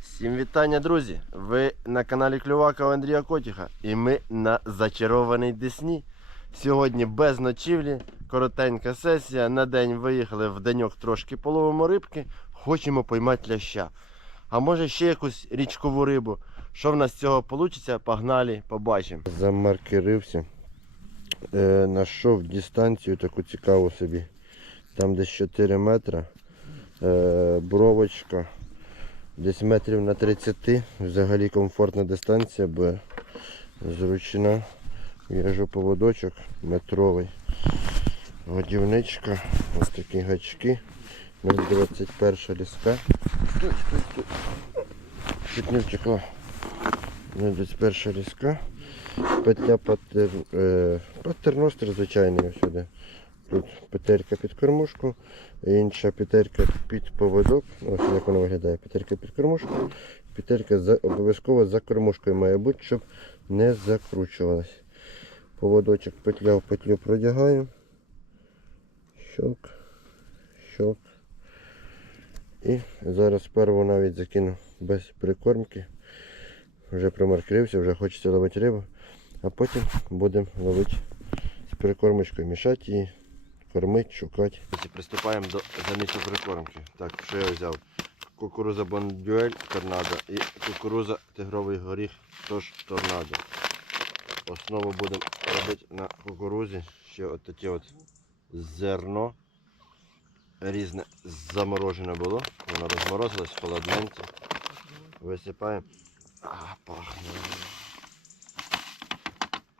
Всім вітання, друзі! Ви на каналі Клювака Андрія Котіха і ми на зачарованій Десні. Сьогодні без ночівлі, коротенька сесія. На день виїхали в деньок трошки половимо рибки, хочемо поймати ляща. А може ще якусь річкову рибу. Що в нас з цього вийде, погнали, побачимо. Замаркерився. Е, Нашов дистанцію таку цікаву собі. Там десь 4 метри. Е, бровочка. Десь метрів на 30. Взагалі комфортна дистанція, бо зручна. В'яжу поводочок метровий. Годівничка. Ось такі гачки. 0,21 ліска. Стой, стой, стой. Чуть не втекла. 0,21 ліска. Петля патер... е... патерностер звичайний сюди. Тут петелька під кормушку, інша петелька під поводок. Ось як вона виглядає. Петелька під кормушку. Петелька за... обов'язково за кормушкою має бути, щоб не закручувалась. Поводочок петля в петлю продягаю. Щелк. Щелк. І зараз перву навіть закину без прикормки. Вже промаркрився, вже хочеться ловити рибу. А потім будемо ловити з прикормочкою, мішати її, кормити, шукати. Приступаємо до замісу прикормки. Так, що я взяв? Кукуруза бондюель торнадо і кукуруза тигровий горіх, тож торнадо. Основу будемо робити на кукурузі. Ще от таке от зерно. Різне заморожене було. Воно розморозилось, холодненьке. Висипаємо. А, пахне.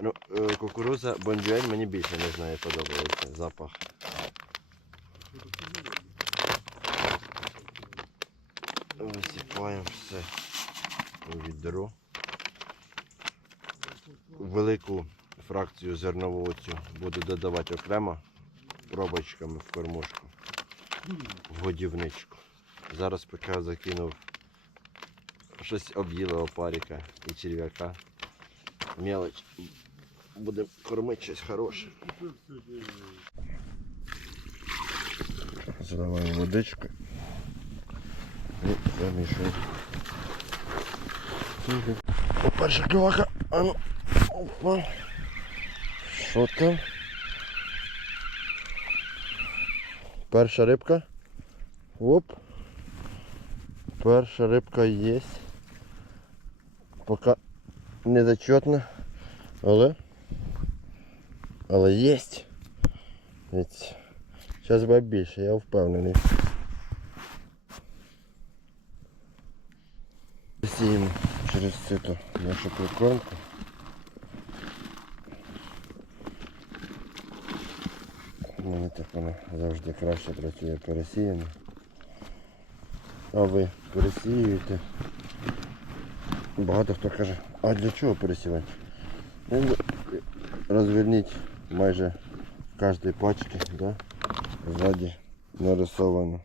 Ну, е, кукуруза бондюель мені більше не знаю, подобається запах. Висипаємо все у відро. Велику фракцію зернову цю буду додавати окремо пробочками в кормушку, в годівничку. Зараз поки закинув щось об'їло опаріка і черв'яка. Мелоч. Будемо кормити щось хороше. Заливаємо водичку і замішуємо. О, перша клювака. А ну. Опа. Що там? Перша рибка. Оп. Перша рибка є. Поки незачетна, але але є. Зараз буде більше, я впевнений. Сіємо через цю нашу прикормку. У мене так воно завжди краще працює пересіяно. А ви пересіюєте. Багато хто каже, а для чого пересівати? Ну, Розверніть майже в кожній пачці, да? ззаді нарисовано,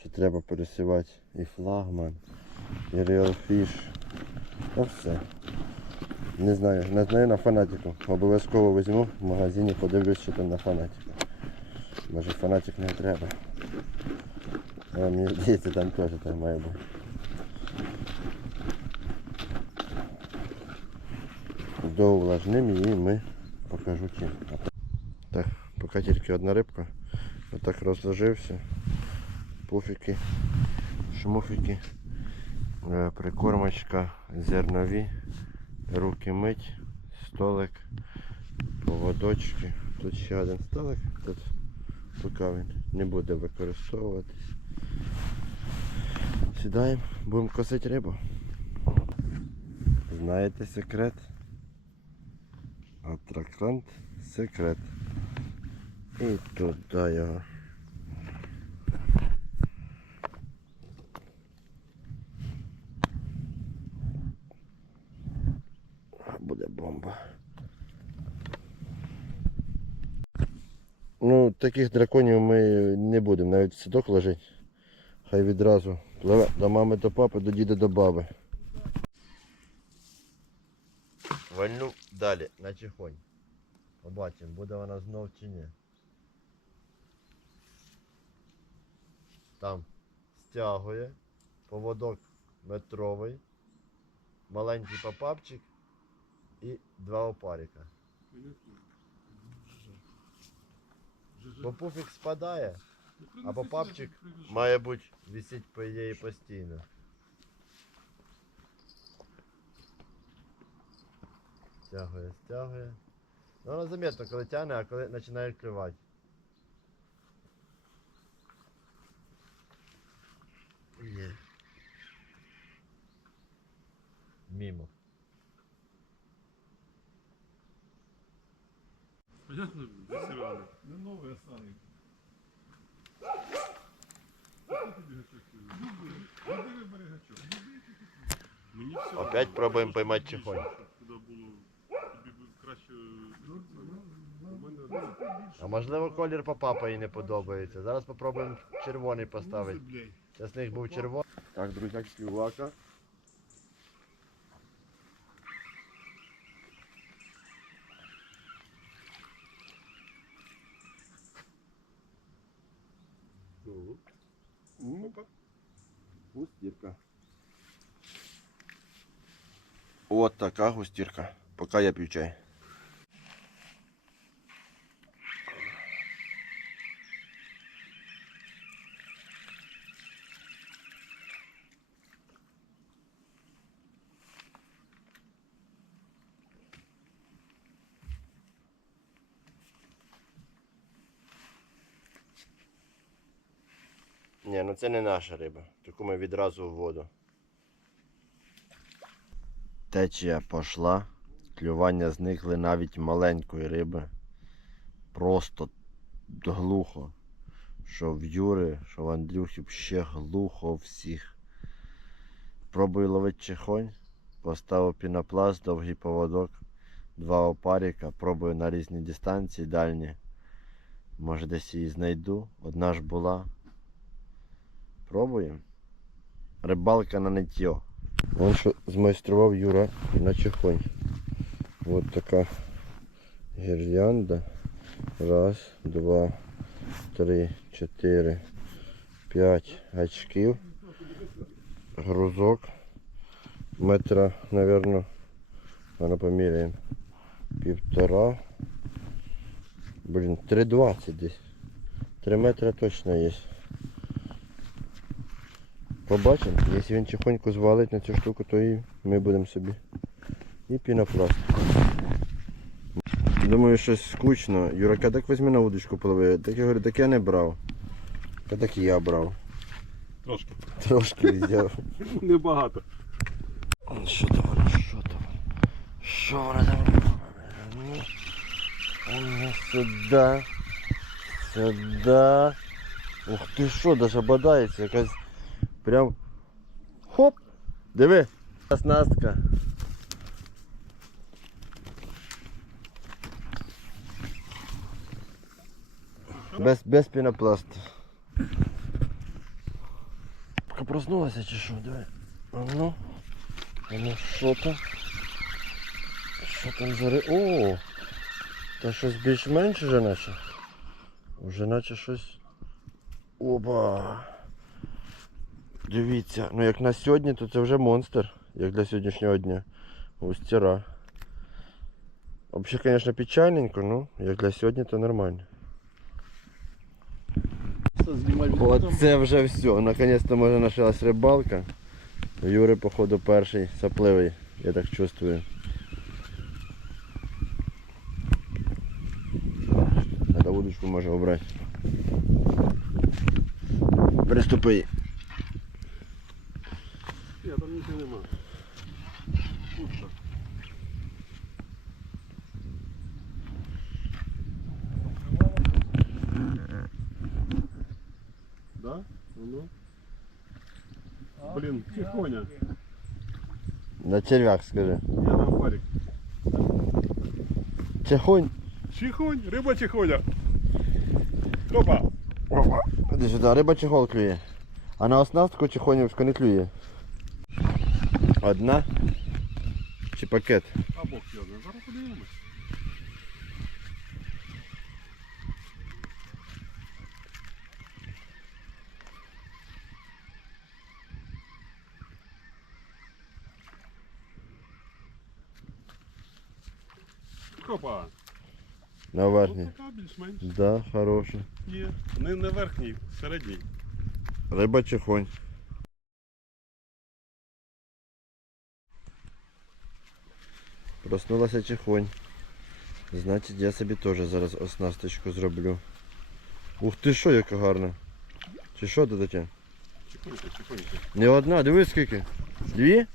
що треба пересівати і флагман, і Real Fish. Та все. Не знаю, не знаю на фанатику. Обов'язково візьму в магазині, подивлюсь, що там на фанатику. Може фанатик не треба. Але мені здається, там теж так має бути. Доувлажним її ми покажу чим. Так, поки тільки одна рибка. Отак розложився. Пуфіки, шмуфіки, прикормочка, зернові, руки мить, столик, поводочки. Тут ще один столик, тут поки він не буде використовуватись. Сідаємо, будемо косити рибу. Знаєте секрет? Атракант секрет. І туди його. Буде бомба. Ну, таких драконів ми не будемо навіть садок ложити. Хай відразу пливе до мами, до папи, до діда, до баби. Вальну далі на чихонь. Побачимо, буде вона знов чи ні. Там стягує. поводок метровий, маленький попапчик і два опарика. Попуфік спадає, а папчик має бути висіть по ідеї постійно. Стягує, стягує. Ну, воно коли тягне, а коли починає клювати. Мені все Опять пробуємо поймати більше, чихонь. було тобі б краще. У мене один. А можливо колір попапа їй не подобається. Зараз спробуємо червоний поставити. блядь. Зараз них був червоний. Так, друзяк, співака. Опа. Густірка. От така густірка. Поки я п'ю чай. Ні, ну це не наша риба. Таку ми відразу в воду. Течія пішла. Клювання зникли навіть маленької риби. Просто глухо. Що в Юри, що в Андрюхі ще глухо всіх. Пробую ловити чихонь. Поставив пінопласт, довгий поводок, два опарика. Пробую на різні дистанції дальні. Може десь її знайду. Одна ж була. Пробуємо. Рибалка на ниття. Вон що змайстрував Юра на чихонь. Ось така гірлянда. Раз, два, три, чотири, п'ять очків. Грузок. Метра, наверное, вона поміряємо. Півтора. Блін, 3,20 десь. 3 метри точно є. Побачимо, якщо він тихонько звалить на цю штуку, то і ми будемо собі. І пінопласт. Думаю, щось скучно. Юра, так візьми на удочку пливи. Так я говорю, так я не брав. Так і я брав. Трошки. Трошки взяв. Небагато. Що там? Що там? Що воно там? ну, Сюди. Сюди. Ух ти що, даже бодається якась. Прям. Хоп! Диви! Оснастка. Без, без пінопласту. Поки проснулася чи що, диви. А ну. А ну що там? Що там за ри... О! Та щось більш-менш вже. Уже наче щось. Оба! Дивіться, ну як на сьогодні, то це вже монстр, як для сьогоднішнього дня. Густіра. Взагалі, звісно, печальненько, ну, як для сьогодні, то нормально. Оце вже все. Наконець-то може почалась рибалка. Юри, походу, перший сапливий, я так чувствую. Надо удочку може обрати. Приступи. Ні, там нічого нема. Пусто. Да? Ну. Блін, тихоня. На черв'як скажи. Я там фарик. Чехонь. Чихонь, риба чихоня. Опа. Опа. Іди сюди, риба чехол клює. А на оснастку чехонівську не клює. Одна. Чи пакет? А бог його, зараз подивимось. Опа. На верхній. Ось така більш-менш. Да, хороша. Є. Не на верхній, середній. Риба чехонь. Проснулася чехонь. Значить я собі теж зараз оснасточку зроблю. Ух ти що, яка гарна. Чи що це таке? Чекуйте, чекуйте. Не одна, диви скільки. Дві?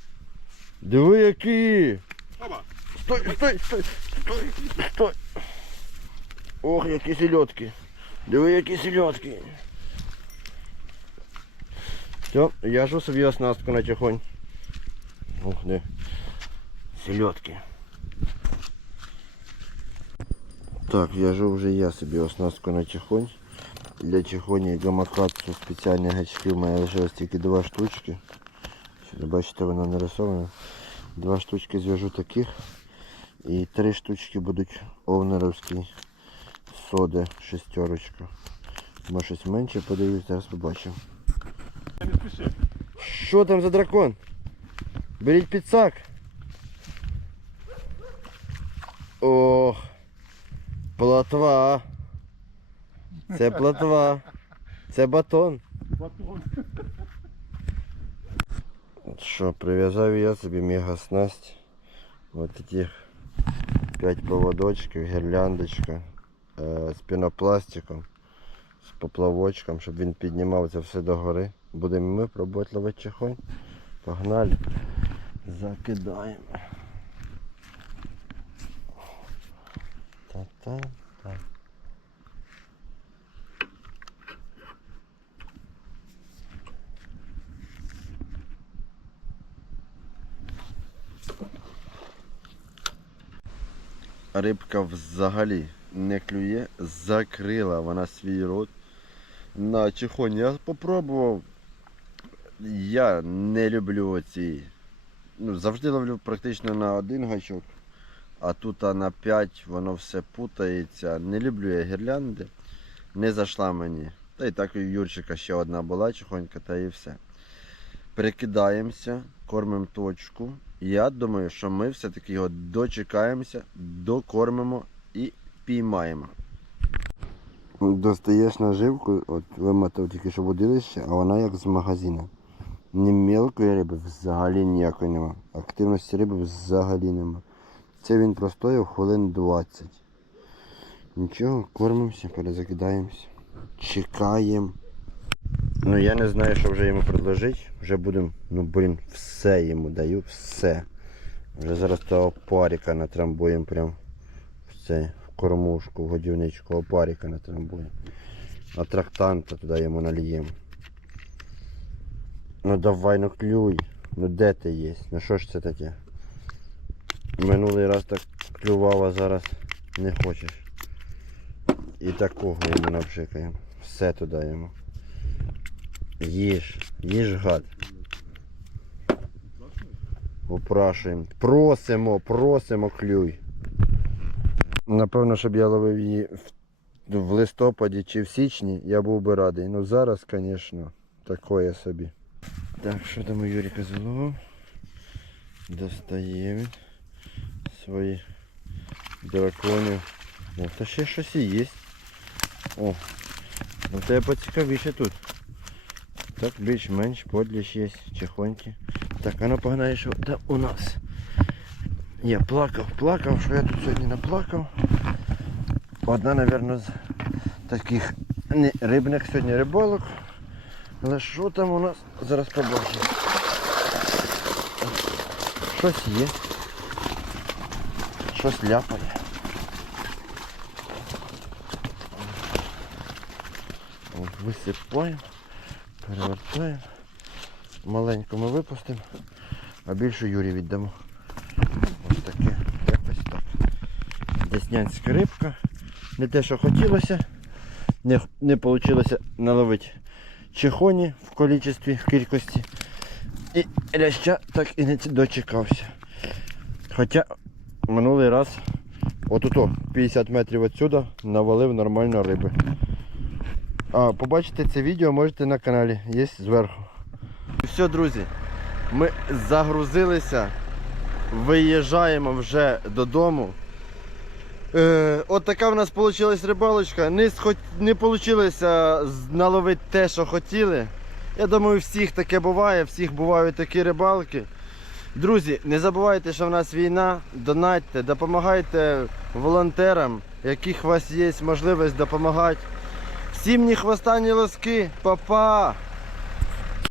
Диви які. Опа. Стой, стой, стой, стой, стой. Ох, які сельодки. Диви, які сельодки. Все, я ж собі оснастку на тихонь. Ух, де. Сельодки. Так, я ж вже я собі оснастку на тихонь. Для тихоні і гамакацу спеціальні гачки. У мене лишилось тільки два штучки. Сюди, бачите, воно нарисовано. Два штучки зв'яжу таких. І три штучки будуть овнеровські соди шестерочка. Може щось менше, подивлюсь, зараз побачимо. Що там за дракон? Беріть підсак. Ох, платва. Це платва. Це батон. Батон. Що, прив'язав я собі мега-снасть. Ось таких 5 поводочків, гірляндочка е, з пінопластиком, з поплавочком, щоб він піднімав це все догори. Будемо ми пробувати ловити чехонь. Погнали. Закидаємо. Та-та-та. Рибка взагалі не клює, закрила вона свій рот на чихоні. Я попробував. Я не люблю оці. Ну, завжди ловлю практично на один гачок, а тут на 5 воно все путається. Не люблю я гірлянди. Не зайшла мені. Та й так у Юрчика ще одна була чихонька, та і все. Перекидаємося, кормимо точку. Я думаю, що ми все-таки його дочекаємося, докормимо і піймаємо. Достаєш наживку, от вимотав тільки що водилище, а вона як з магазина. Ні мілкої риби взагалі ніякої нема. Активності риби взагалі нема. Це він простояв хвилин 20. Нічого, кормимося, перезакидаємося. Чекаємо. Ну я не знаю, що вже йому предложити. Вже будемо, ну блін, все йому даю, все. Вже зараз того опаріка натрамбуємо прям в цей, в кормушку, в годівничку, опаріка натрамбуємо. Атрактанта туди йому наліємо. Ну давай, ну клюй. Ну де ти є? Ну що ж це таке? Минулий раз так клював, а зараз не хочеш. І такого йому напшикаємо. Все туди йому. Їж, їж гад. Упрашуємо. Просимо, просимо клюй. Напевно, щоб я ловив її в, листопаді чи в січні, я був би радий. Ну зараз, звісно, такое собі. Так, що там у Юріка заловив? Достає він свої дракони. О, та ще щось і є. О, ну тебе поцікавіше тут. Так, більш-менш подліч є, чехоньки. Так, а ну погнали, що там у нас. Я плакав, плакав, що я тут сьогодні наплакав. Одна, мабуть, з таких не рибних сьогодні рибалок. Але що там у нас? Зараз побачимо. Щось є. Щось ляпає. Висипаємо, перевертаємо. Маленьку ми випустимо, а більшу Юрі віддамо. Ось таке, якось так. Деснянська рибка. Не те, що хотілося. Не, не вийшло наловити чехоні в кількості, в кількості. І ляща так і не дочекався. Хоча минулий раз отут 50 метрів відсюди навалив нормально риби. А побачите це відео можете на каналі, є зверху. І Все, друзі, ми загрузилися, виїжджаємо вже додому. Е, от така в нас вийшла рибалочка. Не, не вийшло наловити те, що хотіли. Я думаю, всіх таке буває, всіх бувають такі рибалки. Друзі, не забувайте, що в нас війна. Донатьте, допомагайте волонтерам, яких у вас є можливість допомагати. Всім ні хвоста, ні лоски. Па-па!